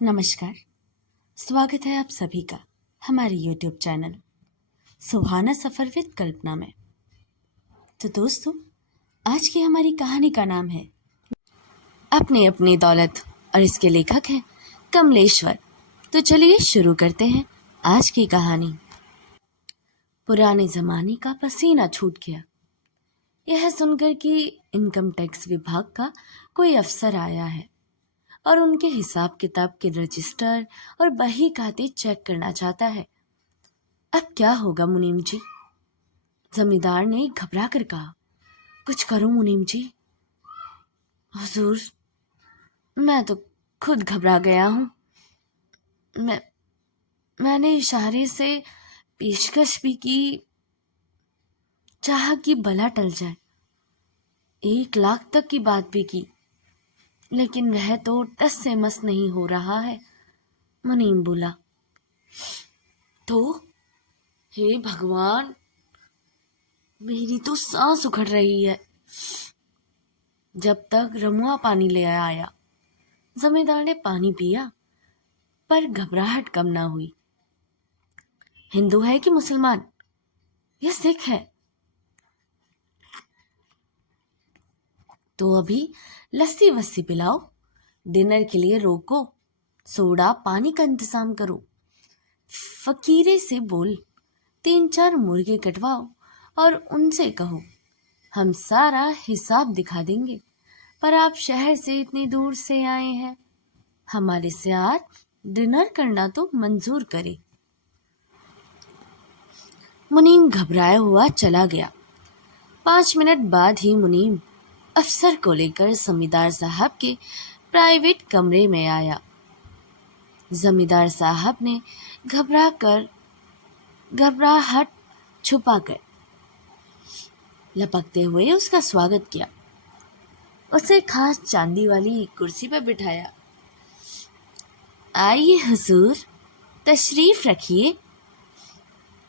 नमस्कार। स्वागत है आप सभी का हमारे YouTube चैनल सुहाना सफ़र विद कल्पना में। तो दोस्तों, आज की हमारी कहानी का नाम है अपनी अपनी दौलत और इसके लेखक हैं कमलेश्वर। तो चलिए शुरू करते हैं आज की कहानी। पुराने ज़माने का पसीना छूट गया यह सुनकर कि इनकम टैक्स विभाग का कोई अफसर आया है और उनके हिसाब किताब के रजिस्टर और बही खाते चेक करना चाहता है। अब क्या होगा मुनीम जी? जमींदार ने घबरा कर कहा। कुछ करूं मुनीम जी? हुजूर, मैं तो खुद घबरा गया हूं। मैंने इशारे से पेशकश भी की, चाहा कि भला टल जाए। 1 लाख तक की बात भी की, लेकिन वह तो टस से मस नहीं हो रहा है। मुनीम बोला। तो हे भगवान, मेरी तो सांस उखड़ रही है। जब तक रमुआ पानी ले आया। जमींदार ने पानी पिया, पर घबराहट कम ना हुई। हिंदू है कि मुसलमान? या सिख है? तो अभी लस्सी वस्सी पिलाओ, डिनर के लिए रोको, सोडा पानी का इंतजाम करो। फकीरे से बोल 3-4 मुर्गे कटवाओ और उनसे कहो हम सारा हिसाब दिखा देंगे, पर आप शहर से इतनी दूर से आए हैं, हमारे साथ डिनर करना तो मंजूर करे। मुनीम घबराया हुआ चला गया। 5 मिनट बाद ही मुनीम अफसर को लेकर जमींदार साहब के प्राइवेट कमरे में आया। जमींदार साहब ने घबराहट छुपाकर लपकते हुए उसका स्वागत किया। उसे खास चांदी वाली कुर्सी पर बिठाया। आइए हुजूर, तशरीफ रखिए।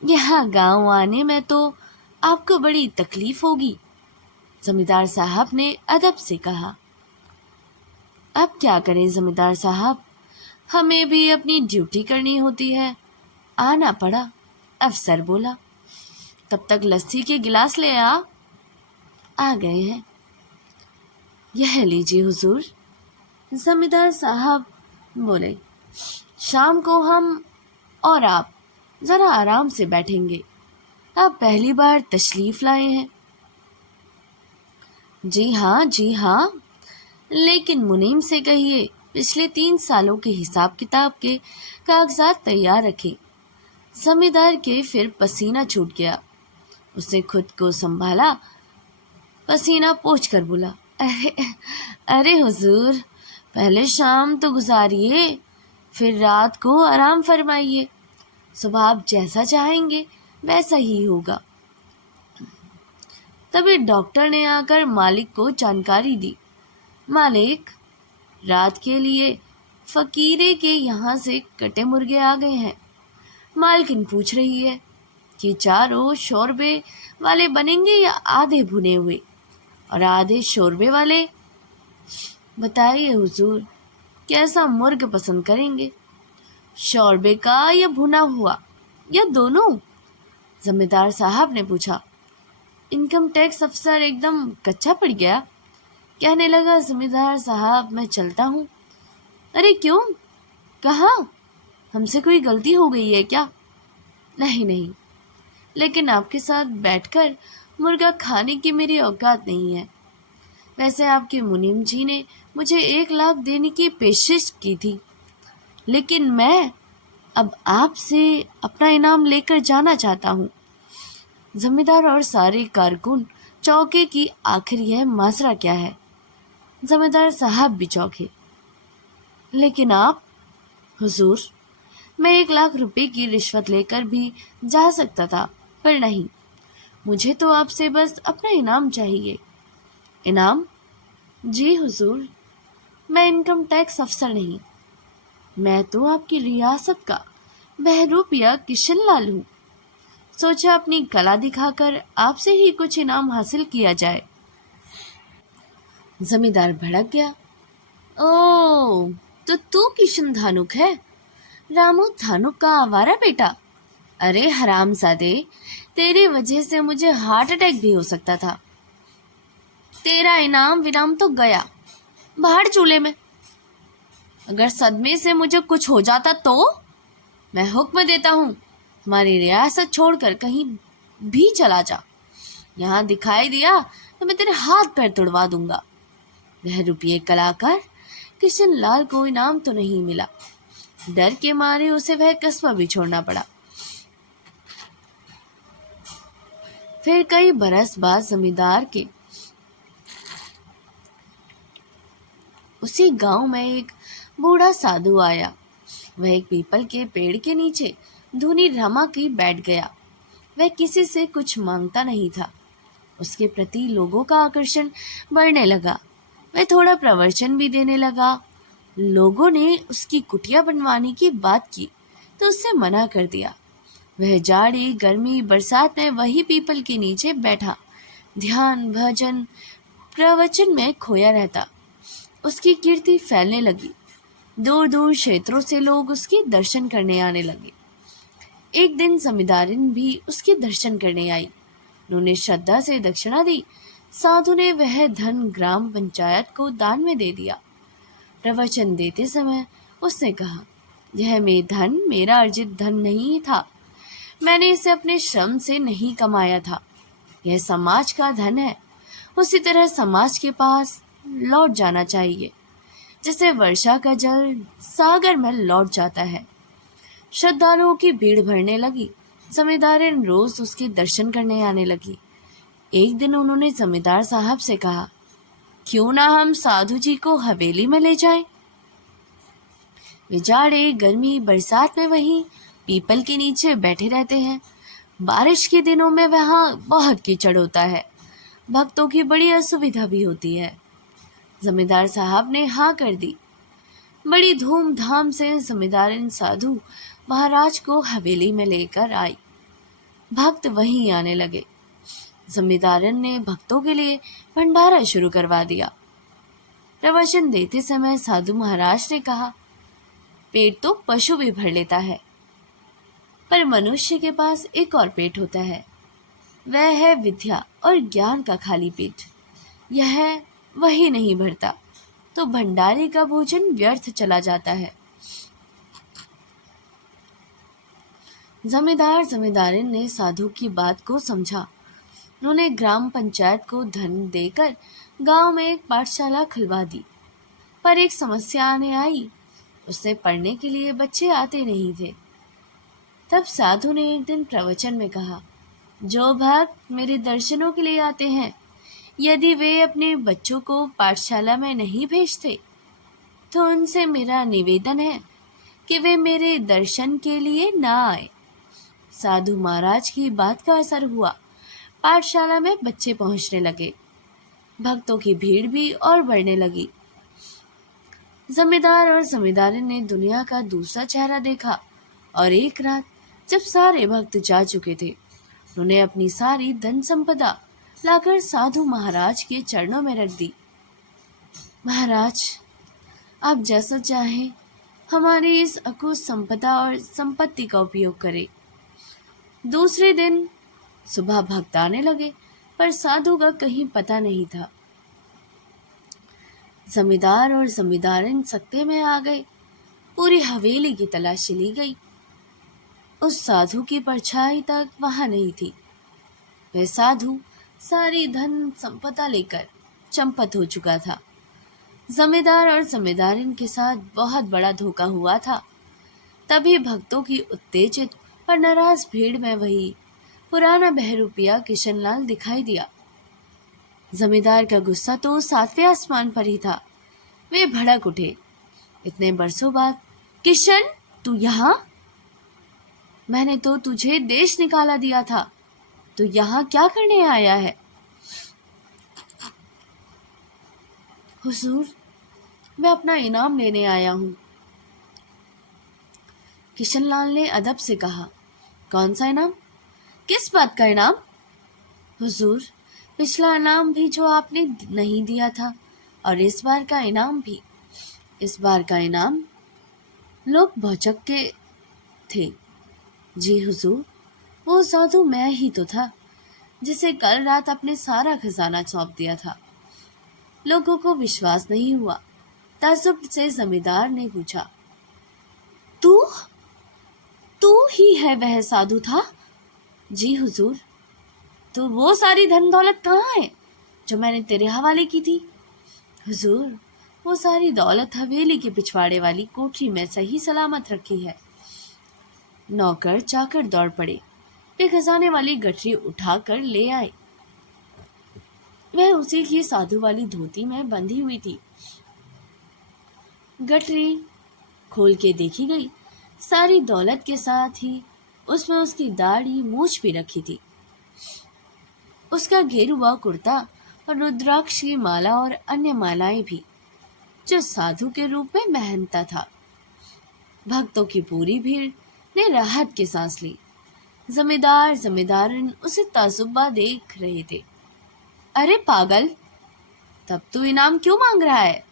यहाँ गांव आने में तो आपको बड़ी तकलीफ होगी, जमींदार साहब ने अदब से कहा। अब क्या करें जमींदार साहब, हमें भी अपनी ड्यूटी करनी होती है, आना पड़ा। अफसर बोला। तब तक लस्सी के गिलास ले आ गए हैं। यह लीजिए हुजूर, जमींदार साहब बोले। शाम को हम और आप जरा आराम से बैठेंगे। आप पहली बार तशरीफ लाए हैं। जी हाँ, लेकिन मुनीम से कहिए पिछले 3 सालों के हिसाब किताब के कागजात तैयार रखे। जमींदार के फिर पसीना छूट गया। उसने खुद को संभाला, पसीना पोंछ कर बोला, अरे हुजूर, पहले शाम तो गुजारिए, फिर रात को आराम फरमाइए। सुबह आप जैसा चाहेंगे वैसा ही होगा। तभी डॉक्टर ने आकर मालिक को जानकारी दी। मालिक, रात के लिए फकीरे के यहाँ से कटे मुर्गे आ गए हैं। मालकिन पूछ रही है कि चारों शोरबे वाले बनेंगे या आधे भुने हुए और आधे शोरबे वाले? बताइए हुजूर, कैसा मुर्ग पसंद करेंगे, शोरबे का या भुना हुआ या दोनों? जमींदार साहब ने पूछा। इनकम टैक्स अफसर एकदम कच्चा पड़ गया। कहने लगा, जमींदार साहब मैं चलता हूँ। अरे क्यों? कहाँ? हमसे कोई गलती हो गई है क्या? नहीं, लेकिन आपके साथ बैठकर मुर्गा खाने की मेरी औकात नहीं है। वैसे आपके मुनीम जी ने मुझे 1 लाख देने की पेशकश की थी, लेकिन मैं अब आपसे अपना इनाम लेकर जाना चाहता हूँ। जमींदार और सारे कारकुन चौके कि आखिर यह माजरा क्या है। जमींदार साहब भी चौके। लेकिन आप? हुजूर, मैं 1 लाख रुपए की रिश्वत लेकर भी जा सकता था, पर नहीं, मुझे तो आपसे बस अपना इनाम चाहिए। इनाम? जी हुजूर, मैं इनकम टैक्स अफसर नहीं, मैं तो आपकी रियासत का बहरूपिया किशन लाल हूँ। सोचा अपनी कला दिखाकर आपसे ही कुछ इनाम हासिल किया जाए। जमींदार भड़क गया। ओ, तो तू किशन धानुक है? रामू धानुक का आवारा बेटा। अरे हरामजादे, तेरी वजह से मुझे हार्ट अटैक भी हो सकता था। तेरा इनाम विनाम तो गया बाहर चूल्हे में। अगर सदमे से मुझे कुछ हो जाता तो? मैं हुक्म देता हूँ, हमारी रियासत छोड़कर कहीं भी चला जा। यहाँ दिखाई दिया तो मैं तेरे हाथ पैर तुड़वा दूंगा। वह रुपये कलाकार किशन लाल को इनाम तो नहीं मिला। डर के मारे उसे वह कस्बा भी छोड़ना पड़ा। फिर कई बरस बाद जमींदार के उसी गांव में एक बूढ़ा साधु आया। वह एक पीपल के पेड़ के नीचे धूनी रमा की बैठ गया। वह किसी से कुछ मांगता नहीं था। उसके प्रति लोगों का आकर्षण बढ़ने लगा। वह थोड़ा प्रवचन भी देने लगा। लोगों ने उसकी कुटिया बनवाने की बात की तो उससे मना कर दिया। वह जाड़ी गर्मी बरसात में वही पीपल के नीचे बैठा ध्यान भजन प्रवचन में खोया रहता। उसकी कीर्ति फैलने लगी। दूर दूर क्षेत्रों से लोग उसके दर्शन करने आने लगे। एक दिन जमींदारिन भी उसके दर्शन करने आई। उन्होंने श्रद्धा से दक्षिणा दी। साधु ने वह धन ग्राम पंचायत को दान में दे दिया। प्रवचन देते समय उसने कहा, यह धन मेरा अर्जित धन नहीं था। मैंने इसे अपने श्रम से नहीं कमाया था। यह समाज का धन है। उसी तरह समाज के पास लौट जाना चाहिए जैसे वर्षा का जल सागर में लौट जाता है। श्रद्धालुओं की भीड़ भरने लगी। जमींदारिन रोज उसके दर्शन करने आने लगी। एक दिन उन्होंने जमींदार साहब से कहा, क्यों ना हम साधु जी को हवेली में ले जाएं? वे जाड़े गर्मी बरसात में वहीं पीपल के नीचे बैठे रहते हैं। बारिश के दिनों में वहाँ बहुत कीचड़ होता है। भक्तों की बड़ी असुविधा भी होती है। जमींदार साहब ने हाँ कर दी। बड़ी धूमधाम से जमींदारिन साधु महाराज को हवेली में लेकर आई। भक्त वहीं आने लगे। जमींदारन ने भक्तों के लिए भंडारा शुरू करवा दिया। प्रवचन देते समय साधु महाराज ने कहा, पेट तो पशु भी भर लेता है, पर मनुष्य के पास एक और पेट होता है। वह है विद्या और ज्ञान का खाली पेट। यह वही नहीं भरता तो भंडारे का भोजन व्यर्थ चला जाता है। जमींदार जमींदारिन ने साधु की बात को समझा। उन्होंने ग्राम पंचायत को धन देकर गांव में एक पाठशाला खुलवा दी। पर एक समस्या आने आई। उससे पढ़ने के लिए बच्चे आते नहीं थे। तब साधु ने एक दिन प्रवचन में कहा, जो भक्त मेरे दर्शनों के लिए आते हैं, यदि वे अपने बच्चों को पाठशाला में नहीं भेजते तो उनसे मेरा निवेदन है कि वे मेरे दर्शन के लिए ना आए। साधु महाराज की बात का असर हुआ। पाठशाला में बच्चे पहुंचने लगे। भक्तों की भीड़ भी और बढ़ने लगी। जमींदार और जमींदारिन ने दुनिया का दूसरा चेहरा देखा और एक रात जब सारे भक्त जा चुके थे, उन्होंने अपनी सारी धन संपदा लाकर साधु महाराज के चरणों में रख दी। महाराज, आप जैसा चाहें हमारी इस अकुत संपदा और संपत्ति का उपयोग करें। दूसरे दिन सुबह भक्त आने लगे, पर साधु का कहीं पता नहीं था। जमींदार और जमींदारिन सकते में आ गए। पूरी हवेली की तलाशी ली गई। उस साधु की परछाई तक वहां नहीं थी। वह साधु सारी धन संपदा लेकर चंपत हो चुका था। जमींदार और जमींदारिन के साथ बहुत बड़ा धोखा हुआ था। तभी भक्तों की उत्तेजित और नाराज भीड़ में वही पुराना बहरूपिया किशनलाल दिखाई दिया। जमींदार का गुस्सा तो सातवें आसमान पर ही था। वे भड़क उठे। इतने बरसों बाद, किशन, तू यहाँ? मैंने तो तुझे देश निकाला दिया था। तो यहाँ क्या करने आया है? हुजूर, मैं अपना इनाम लेने आया हूँ। किशनलाल ने अदब से कहा, कौन सा इनाम? किस बात का इनाम? हुजूर, पिछला इनाम भी जो आपने नहीं दिया था और इस बार का इनाम भी। इस बार का इनाम? लोग भौचक के थे। जी हुजूर, वो साधु मैं ही तो था जिसे कल रात अपने सारा खजाना सौंप दिया था। लोगों को विश्वास नहीं हुआ। ताज्जुब से जमींदार ने पूछा, तू तू ही है वह साधु था? जी हुजूर। तो वो सारी धन दौलत कहाँ है जो मैंने तेरे हवाले की थी? हुजूर, वो सारी दौलत हवेली के पिछवाड़े वाली कोठरी में सही सलामत रखी है। नौकर चाकर दौड़ पड़े। वे खजाने वाली गठरी उठाकर ले आए। वह उसी की साधु वाली धोती में बंधी हुई थी। गठरी खोल के देखी गई। सारी दौलत के साथ ही उसमें उसकी दाढ़ी मूछ भी रखी थी, उसका गेरुआ कुर्ता और रुद्राक्ष की माला और अन्य मालाएं भी, जो साधु के रूप में पहनता था। भक्तों की पूरी भीड़ ने राहत की सांस ली। जमींदार जमींदारन उसे ताजुब्बा देख रहे थे। अरे पागल, तब तू इनाम क्यों मांग रहा है?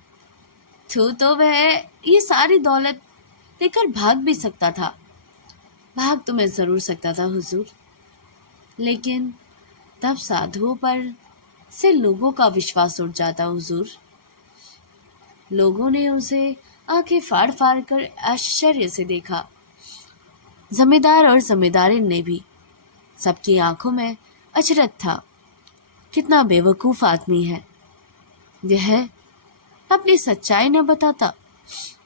तो वह ये सारी दौलत लेकर भाग भी सकता था। भाग तो मैं जरूर सकता था हुजूर, लेकिन तब साधुओं पर से लोगों का विश्वास उठ जाता हुजूर। लोगों ने उसे आंखें फाड़ फाड़ कर आश्चर्य से देखा। जमींदार और जमींदारिन ने भी। सबकी आंखों में अचरज था। कितना बेवकूफ आदमी है यह। अपनी सच्चाई न बताता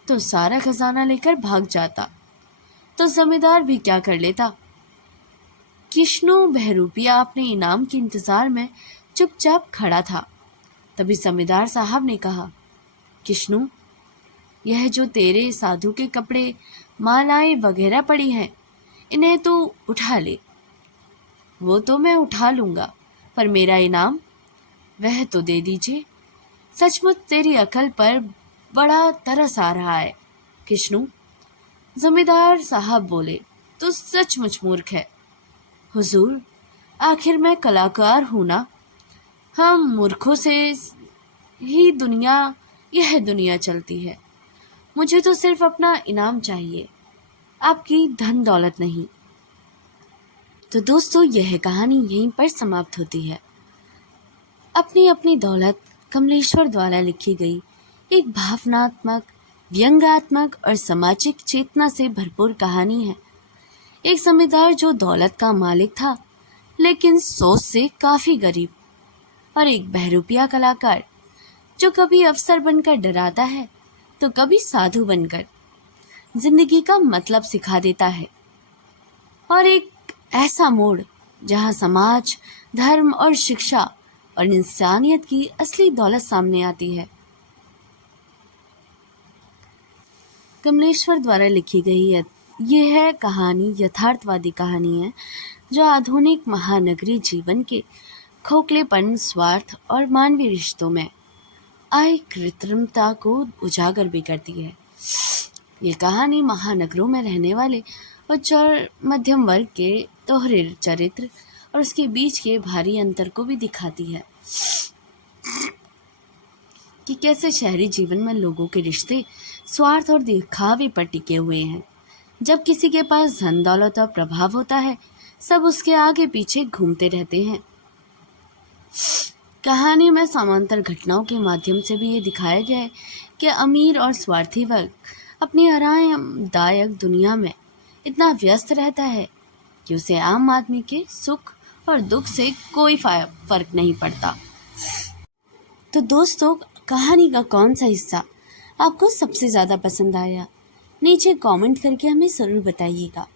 तो सारा खजाना लेकर भाग जाता, तो जमींदार भी क्या कर लेता। किश्नू बहरूपिया अपने इनाम के इंतजार में चुपचाप खड़ा था। तभी जमींदार साहब ने कहा, किश्नू, यह जो तेरे साधु के कपड़े, मालाएं वगैरह पड़ी हैं, इन्हें तो उठा ले। वो तो मैं उठा लूंगा, पर मेरा इनाम वह तो दे दीजिए। सचमुच तेरी अकल पर बड़ा तरस आ रहा है किश्नू। जमींदार साहब बोले, तो सचमुच मूर्ख है हुजूर। आखिर मैं कलाकार हूं ना। हम मूर्खों से ही यह दुनिया चलती है। मुझे तो सिर्फ अपना इनाम चाहिए, आपकी धन दौलत नहीं। तो दोस्तों, यह कहानी यहीं पर समाप्त होती है। अपनी अपनी दौलत कमलेश्वर द्वारा लिखी गई एक भावनात्मक, व्यंग्यात्मक और सामाजिक चेतना से भरपूर कहानी है। एक जमींदार जो दौलत का मालिक था, लेकिन सोच से काफी गरीब, और एक बहरूपिया कलाकार जो कभी अफसर बनकर डराता है तो कभी साधु बनकर जिंदगी का मतलब सिखा देता है। और एक ऐसा मोड़ जहां समाज, धर्म और शिक्षा और इंसानियत की असली दौलत सामने आती है। कमलेश्वर द्वारा लिखी गई यह कहानी यथार्थवादी कहानी है, जो आधुनिक महानगरी जीवन के खोखलेपन, स्वार्थ और मानवीय रिश्तों में आई कृत्रिमता को उजागर भी करती है। ये कहानी महानगरों में रहने वाले उच्च मध्यम वर्ग के दोहरे चरित्र और उसके बीच के भारी अंतर को भी दिखाती है कि कैसे शहरी जीवन में लोगों के रिश्ते स्वार्थ और दिखावे पर टिके हुए हैं। जब किसी के पास धन दौलत और प्रभाव होता है, सब उसके आगे पीछे घूमते रहते हैं। कहानी में समांतर घटनाओं के माध्यम से भी ये दिखाया गया है कि अमीर और स्वार्थी वर्ग अपनी आरामदायक दुनिया में इतना व्यस्त रहता है कि उसे आम आदमी के सुख और दुख से कोई फर्क नहीं पड़ता। तो दोस्तों, कहानी का कौन सा हिस्सा आपको सबसे ज़्यादा पसंद आया, नीचे कमेंट करके हमें ज़रूर बताइएगा।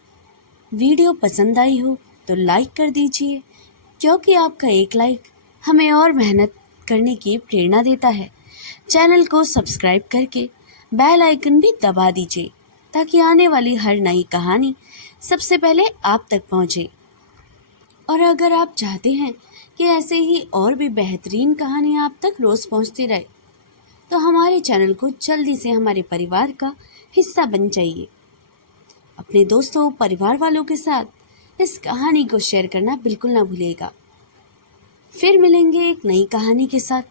वीडियो पसंद आई हो तो लाइक कर दीजिए, क्योंकि आपका एक लाइक हमें और मेहनत करने की प्रेरणा देता है। चैनल को सब्सक्राइब करके बेल आइकन भी दबा दीजिए, ताकि आने वाली हर नई कहानी सबसे पहले आप तक पहुंचे। और अगर आप चाहते हैं कि ऐसे ही और भी बेहतरीन कहानी आप तक रोज़ पहुंचती रहे, तो हमारे चैनल को जल्दी से हमारे परिवार का हिस्सा बन जाइए। अपने दोस्तों, परिवार वालों के साथ इस कहानी को शेयर करना बिल्कुल ना भूलिएगा। फिर मिलेंगे एक नई कहानी के साथ।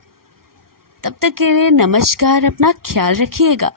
तब तक के लिए नमस्कार, अपना ख्याल रखिएगा।